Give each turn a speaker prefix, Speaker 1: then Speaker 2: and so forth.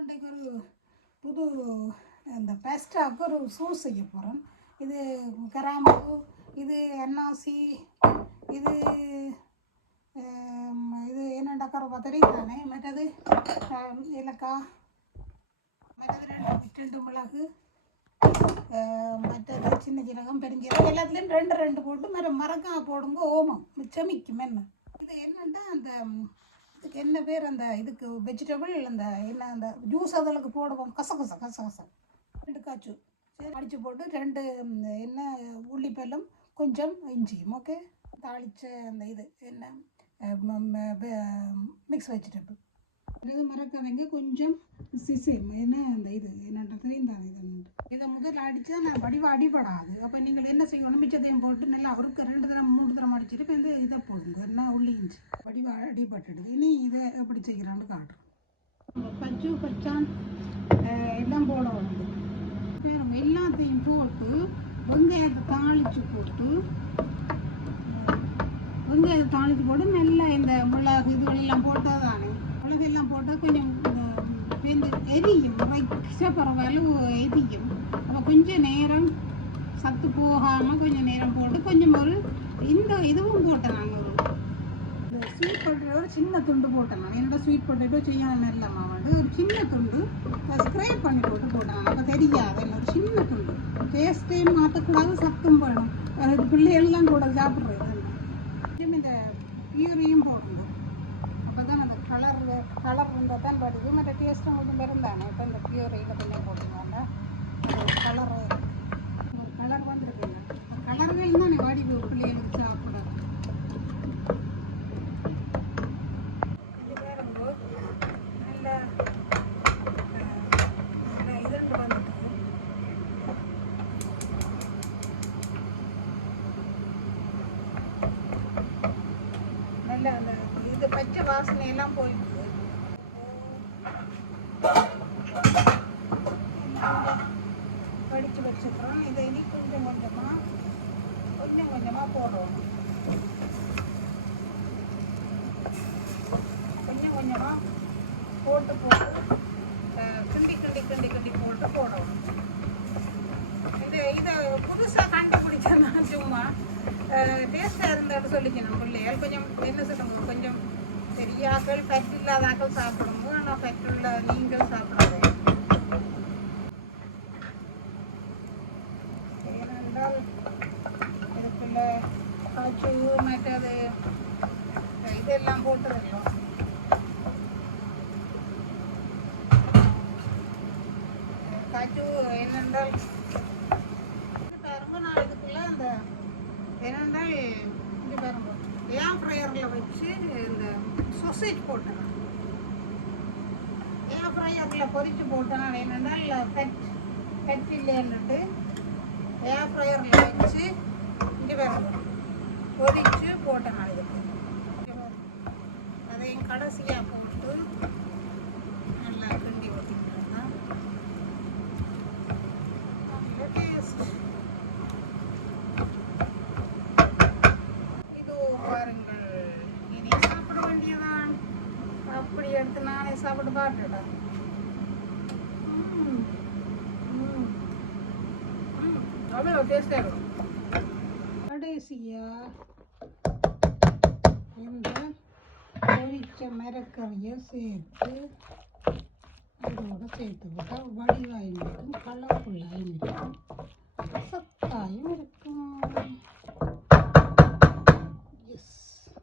Speaker 1: இன்றைக்கு ஒரு புது இந்த பேஸ்டாவுக்கு ஒரு சூஸ் செய்ய போகிறோம் இது கிராம்பு இது என்ஆசி இது இது என்னண்டாக்கார பத்திரிக்கானே மற்றது ஏலக்காய் மற்றது ரெண்டு ரெண்டு மிளகு மற்றது சின்ன ஜீரகம் பெருஞ்சீரகம் எல்லாத்துலேயும் ரெண்டு ரெண்டு போட்டு மற மரக்காய் போடும்போது ஓமம் செமிக்கும் என்ன இது என்னென்னா அந்த என்ன பேர் அந்த இதுக்கு வெஜிடபிள் அந்த என்ன அந்த ஜூஸ் அதற்கு போடுவோம் கசகச கசகசம் ரெண்டு காய்ச்சு சரி அடித்து போட்டு ரெண்டு என்ன உள்ளிப்பெல்லும் கொஞ்சம் இஞ்சியும் ஓகே தாளித்த அந்த இது என்ன மிக்ஸ் வெஜிடபிள் இது மறக்காதீங்க கொஞ்சம் சிசிம் என்ன அந்த இது என்னன்றது இந்த இது இதை முதல்ல அடித்தா நான் வடிவாக அடிபடாது அப்போ நீங்கள் என்ன செய்யணும் மிச்சத்தையும் போட்டு நல்லா அவருக்கு ரெண்டு தரம் மூணு தரம் அடிச்சுட்டு இப்போ இந்த இதை போடுங்க என்ன உள்ளிஞ்சு வடிவாக அடிபட்டுடுது இனி இதை எப்படி செய்கிறான்னு காட்டுறோம் பச்சு பச்சான் எல்லாம் போட வந்து எல்லாத்தையும் போட்டு வெங்காயத்தை தாளித்து போட்டு வெங்காயத்தை தாளித்து போட்டு நல்லா இந்த மிளகு இதுவெல்லாம் போட்டால் தானே இதெல்லாம் போட்டால் கொஞ்சம் வெந்து எரியும் உரைச்ச பரவாயில்ல எரியும் அப்போ கொஞ்சம் நேரம் சத்து போகாமல் கொஞ்சம் நேரம் போட்டு கொஞ்சம் ஒரு இந்த இதுவும் போட்டேன் நாங்கள் ஒரு ஸ்வீட் பொட்டேட்டோ சின்ன துண்டு போட்டேன் நான் என்னோட ஸ்வீட் பொட்டேட்டோ செய்யணும் இல்லாமல் வந்து ஒரு சின்ன துண்டு ஸ்ப்ரே பண்ணி போட்டு போட்டேன் அப்போ தெரியாது இல்லை ஒரு சின்ன துண்டு டேஸ்ட்டே மாற்றக்கூடாது சத்தும் வேணும் பிள்ளைகள்லாம் கூட சாப்பிட்றது இந்த பியூரியும் போடணும் கலரில் கலர் இருந்தால் தான் படுது மற்ற டேஸ்ட்டும் கொஞ்சம் பெருந்தானே இப்போ இந்த பியூரையில் கொஞ்சம் போட்டுக்காங்க கலர் ஒரு கலர் வந்துருக்குங்க ஒரு கலர் வேணும் தான் வாடி போய் பிள்ளைகளுக்கு சாப்பிடாது நல்லா அந்த இந்த பச்சை வாசனை எல்லாம் போயிடுது படிச்சு வச்சுக்கிறோம் இதை இனி கொஞ்சம் கொஞ்சமாக கொஞ்சம் கொஞ்சமாக போடுறோம் கொஞ்சம் கொஞ்சமாக போட்டு போட்டு கிண்டி கிண்டி கிண்டி கிண்டி போட்டு போடணும் இது இதை புதுசாக கண்டுபிடிச்சேன்னா சும்மா டேஸ்ட்டாக இருந்தாலும் சொல்லிக்கணும் பிள்ளைகள் கொஞ்சம் என்ன சொல்லுங்க கொஞ்சம் பெரியாக்கள் பற்றில்லாதாக்கள் சாப்பிடணும் ஆனால் பற்றுள்ள நீங்கள் சாப்பிடாது ஏனென்றால் இதுக்குள்ள காய்ச்சி மற்றது இதெல்லாம் போட்டுருக்கோம் காய்ச்சி என்னென்றால் பாருங்க நான் இதுக்குள்ள அந்த என்னென்றால் இது பாருங்க ஏர் ஃப்ரையரில் வச்சு இந்த சொசைட் போட்டேன் ஏர் ஃப்ரையரில் பொறிச்சு போட்டேன் என்னென்னா ஃபெட் ஃபெட் இல்லைன்னுட்டு ஏர் ஃப்ரையரில் வச்சு சாப்பிட்டு பாருடா அவ்வளோ டேஸ்டாக கடைசியா இந்த பொரிச்ச மிரக்கறியை சேர்த்து அதோட சேர்த்து விட்டால் வடிவாய்